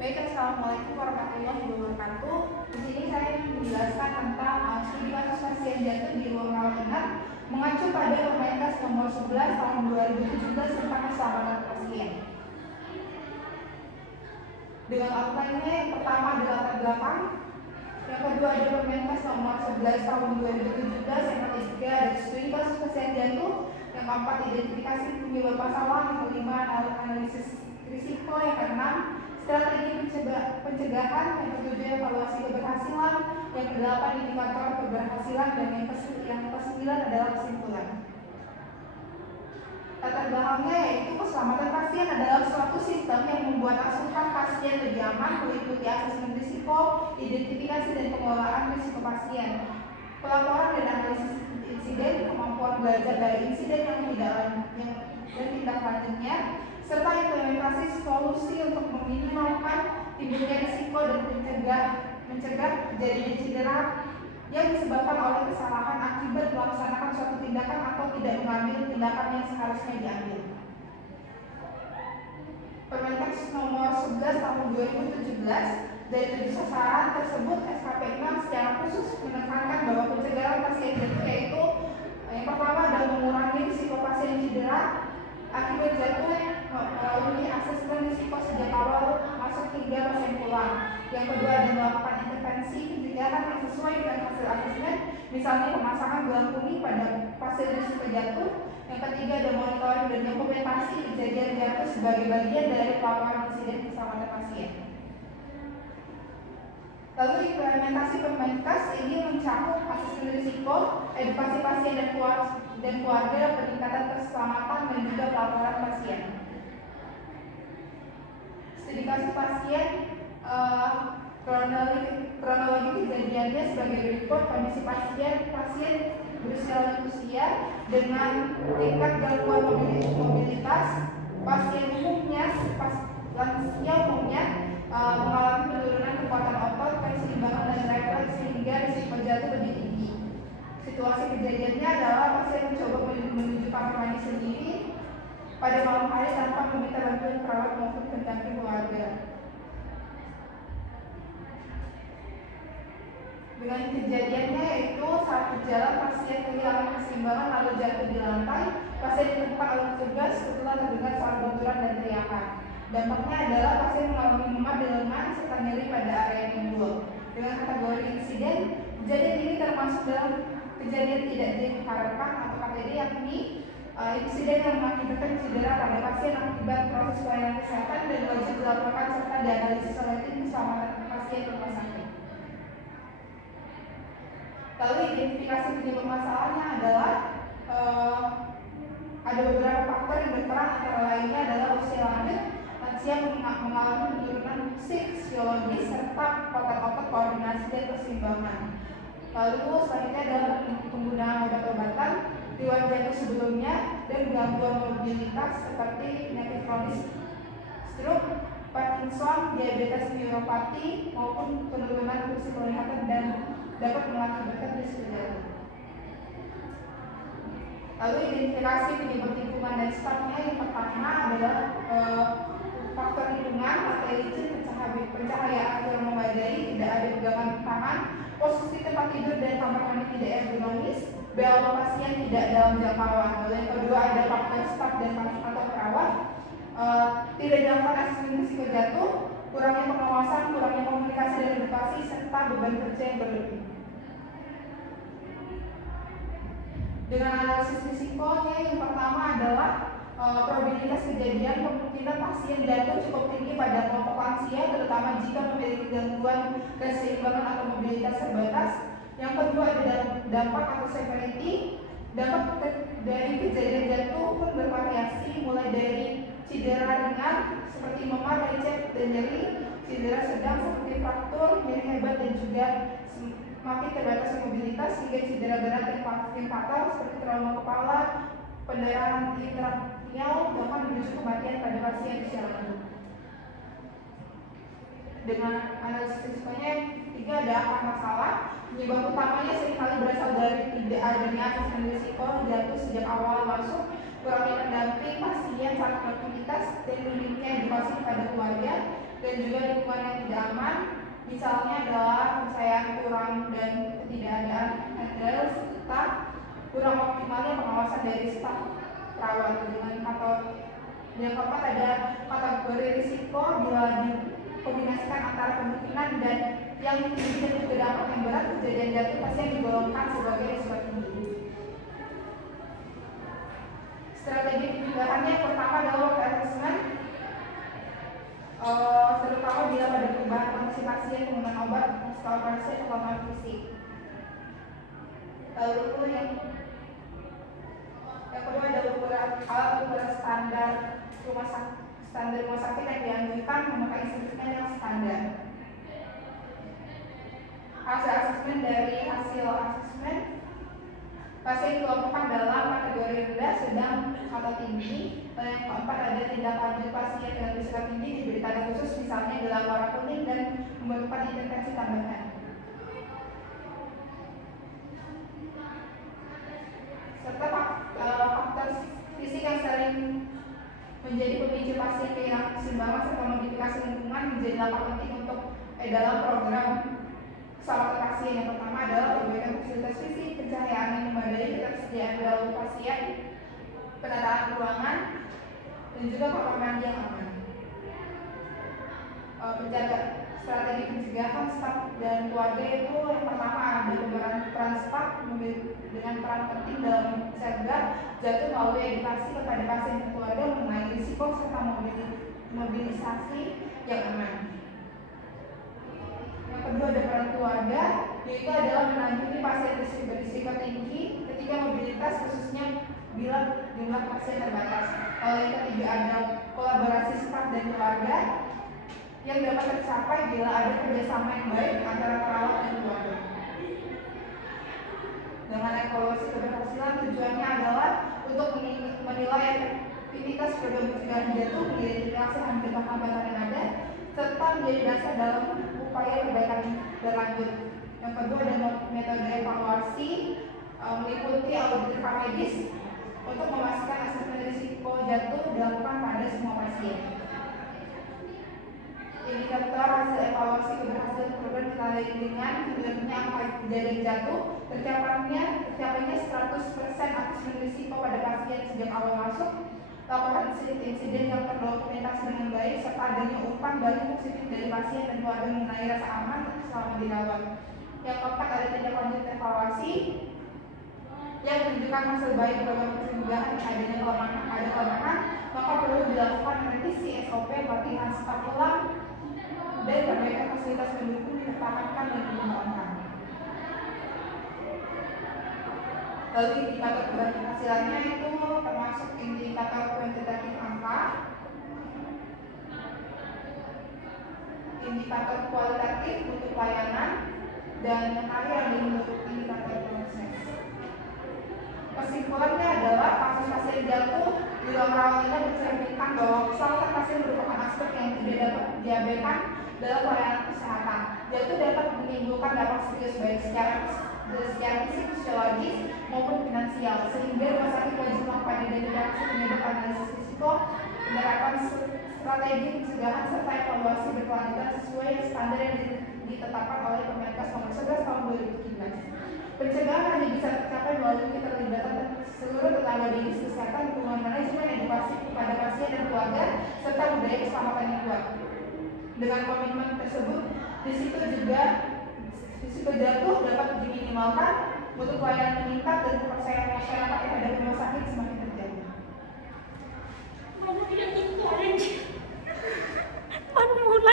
Baik, assalamualaikum warahmatullahi wabarakatuh. Di sini saya menjelaskan tentang studi kasus pasien jantung di ruang rawat inap mengacu pada Permenkes nomor 11 tahun 2017 tentang keselamatan pasien. Dengan outline-nya, yang pertama adalah latar belakang, yang kedua ada Permenkes nomor 11 tahun 2017, yang ketiga ada studi kasus pasien jantung, yang keempat identifikasi penyebab masalah, yang kelima analisis risiko, yang keenam strategi pencegahan, yang ketujuh evaluasi keberhasilan, yang kedelapan indikator keberhasilan, dan yang kesembilan adalah kesimpulan. Latar belakangnya yaitu keselamatan pasien adalah suatu sistem yang membuat asuhan pasien lebih aman, meliputi asesmen risiko, identifikasi dan pengelolaan risiko pasien, pelaporan dan analisis insiden, kemampuan belajar dari insiden yang tindak lanjutnya, serta implementasi solusi untuk meminimalkan timbulnya risiko dan mencegah terjadinya cedera yang disebabkan oleh kesalahan akibat melaksanakan suatu tindakan atau tidak mengambil tindakan yang seharusnya diambil. Permenkes nomor 11 tahun 2017 dari 7 sasaran tersebut SKP 6 secara khusus menekankan bahwa pencegahan pasien jantung yaitu yang pertama adalah mengurangi risiko pasien cedera akibat jatuh melalui asesmen risiko sejak awal masuk hingga pasien pulang. Yang kedua adalah melakukan intervensi pencegahan yang sesuai dengan hasil asesmen, misalnya pemasangan gelang kuning pada pasien risiko jatuh. Yang ketiga ada monitoring dan dokumentasi kejadian jatuh sebagai bagian dari pelaporan insiden keselamatan pasien. Lalu implementasi Permenkes ini mencakup asesmen risiko, edukasi pasien dan keluarga, peningkatan keselamatan dan juga pelaporan pasien. Studi kasus pasien, kronologi kejadiannya sebagai berikut: kondisi pasien berusia lanjut usia dengan tingkat gangguan mobilitas, pasien umumnya lansia umumnya mengalami penurunan kekuatan otot, keseimbangan dan refleks sehingga risiko jatuh lebih tinggi. Situasi kejadiannya adalah pasien mencoba menuju kamar mandi sendiri pada malam hari tanpa meminta bantuan perawat maupun pendamping keluarga. Dengan kejadiannya yaitu saat berjalan pasien kehilangan keseimbangan lalu jatuh di lantai, pasien ditempa oleh petugas setelah terdengar suara benturan dan teriakan. Dampaknya adalah pasien mengalami memar di lengan serta nyeri pada area pinggul. Dengan kategori insiden, kejadian ini termasuk dalam kejadian tidak diharapkan atau KTD, yakni insiden yang mengakibatkan cedera pada pasien akibat proses pelayanan kesehatan dan wajib dilaporkan serta dianalisis oleh tim keselamatan pasien rumah sakit. Lalu identifikasi penyebab masalahnya adalah ada beberapa faktor yang berperan, antara lainnya adalah usia lanjut, lansia mengalami penurunan fisiologis serta otot-otot koordinasi dan keseimbangan. Lalu selanjutnya adalah penggunaan obat-obatan, riwayat jantung sebelumnya, dan gangguan mobilitas seperti penyakit kronis, stroke, Parkinson, diabetes neuropati maupun penurunan fungsi penglihatan dan dapat mengakibatkan risiko jatuh. Lalu identifikasi penyebab lingkungan dan stafnya, yang pertama adalah faktor lingkungan atau licin, pencahayaan kurang memadai, tidak ada pegangan tangan, posisi tempat tidur dan kamar mandi tidak ergonomis, BLO pasien tidak dalam jangkauan. Lalu yang kedua ada faktor staf dan atau perawat, tidak dilakukan asesmen risiko jatuh, kurangnya pengawasan, kurangnya komunikasi dan edukasi, serta beban kerja yang berlebih. Dengan analisis risikonya, yang pertama adalah probabilitas kejadian kemungkinan pasien jatuh cukup tinggi pada kelompok lansia, terutama jika memiliki gangguan keseimbangan atau mobilitas terbatas. Yang kedua ada dampak atau severity. Dampak dari kejadian jatuh pun bervariasi, mulai dari cedera ringan seperti memar, lecet, dan nyeri, cedera sedang seperti fraktur, nyeri hebat dan juga makin terbatas mobilitas, hingga cedera berat yang fatal seperti trauma kepala, pendarahan intrakranial, bahkan menuju kematian pada pasien usia lanjut. Dengan analisis risikonya, tiga ada akar masalah. Penyebab utamanya seringkali berasal dari tidak adanya asesmen risiko jatuh sejak awal masuk, kurangnya pendamping pasien saat beraktivitas, dan minimnya edukasi kepada keluarga. dan juga lingkungan yang tidak aman, misalnya adalah pencahayaan kurang dan ketidakadaan handle serta kurang optimalnya pengawasan dari staf perawat. Yang keempat ada kategori risiko bila dikombinasikan antara kemungkinan dan yang tinggi dan juga dampak yang berat kejadian jatuh pasien digolongkan sebagai risiko tinggi. Strategi pencegahannya pertama adalah work assessment, terutama bila pada perubahan kondisi pasien, penggunaan obat, skala operasi atau kelemahan fisik. Lalu yang kedua ada alat ukuran standar rumah sakit yang dianjurkan memakai instrumen yang standar. Hasil asesmen dari hasil asesmen pasien dikelompokkan dalam kategori rendah, sedang, atau tinggi. Yang keempat ada tindak lanjut pasien dengan risiko tinggi diberi tanda khusus, misalnya dalam warna kuning dan membutuhkan intervensi tambahan. Serta faktor fisik yang sering menjadi pemicu pasien kehilangan keseimbangan serta modifikasi lingkungan menjadi dampak penting untuk dalam program keselamatan pasien. Yang pertama adalah perbaikan fasilitas fisik, pencahayaan yang memadai, ketersediaan dalam pasien, penataan ruangan, dan juga kamar mandi yang aman. Strategi pencegahan staf dan keluarga itu yang pertama ada peran staf dengan peran penting dalam mencegah jatuh melalui edukasi kepada pasien dan keluarga mengenai risiko serta mobilisasi yang aman. Yang kedua ada peran keluarga, yaitu adalah mendampingi pasien berisiko tinggi ketika mobilitas khususnya bila jumlah pasien terbatas. Yang ketiga ada kolaborasi staf dan keluarga yang dapat tercapai bila ada kerjasama yang baik antara perawat dan keluarga. Dengan evaluasi keberhasilan tujuannya adalah untuk menilai efektivitas program pencegahan jatuh, mengidentifikasi hambatan yang ada, serta menjadi dasar dalam upaya perbaikan berlanjut. Yang kedua ada metode evaluasi meliputi audit rekam medis untuk memastikan asesmen risiko jatuh dilakukan pada semua pasien. Indikator hasil evaluasi keberhasilan program ditandai dengan sebenarnya angka kejadian jatuh, tercapainya 100% asesmen risiko pada pasien sejak awal masuk, laporan insiden yang terdokumentasi dengan baik, serta adanya umpan balik positif dari pasien dan keluarga mengenai rasa aman selama dirawat. Yang keempat ada tindak lanjut evaluasi yang menunjukkan hasil baik program pencegahan adanya kelemahan, maka perlu dilakukan revisi SOP, pelatihan staf ulang, dan perbaikan fasilitas pendukung dipertahankan dan dikembangkan. Lalu indikator keberhasilannya itu termasuk indikator kuantitatif angka, indikator kualitatif untuk pelayanan, dan yang terakhir indikator proses. Kesimpulannya adalah kasus pasien jatuh di ruang rawat inap mencerminkan bahwa keselamatan pasien merupakan aspek yang tidak dapat diabaikan dalam pelayanan kesehatan. Jatuh dapat menimbulkan dampak serius baik secara fisik, fisiologis maupun finansial, sehingga rumah sakit wajib melakukan identifikasi penyebab, analisis risiko, penerapan strategi pencegahan serta evaluasi berkelanjutan sesuai standar yang ditetapkan oleh Permenkes Nomor 11 Tahun 2017. Pencegahan hanya bisa tercapai melalui keterlibatan seluruh tenaga medis kesehatan, dukungan manajemen, edukasi kepada pasien dan keluarga, serta budaya keselamatan yang kuat. Dengan komitmen tersebut, risiko jatuh dapat diminimalkan, mutu pelayanan meningkat, dan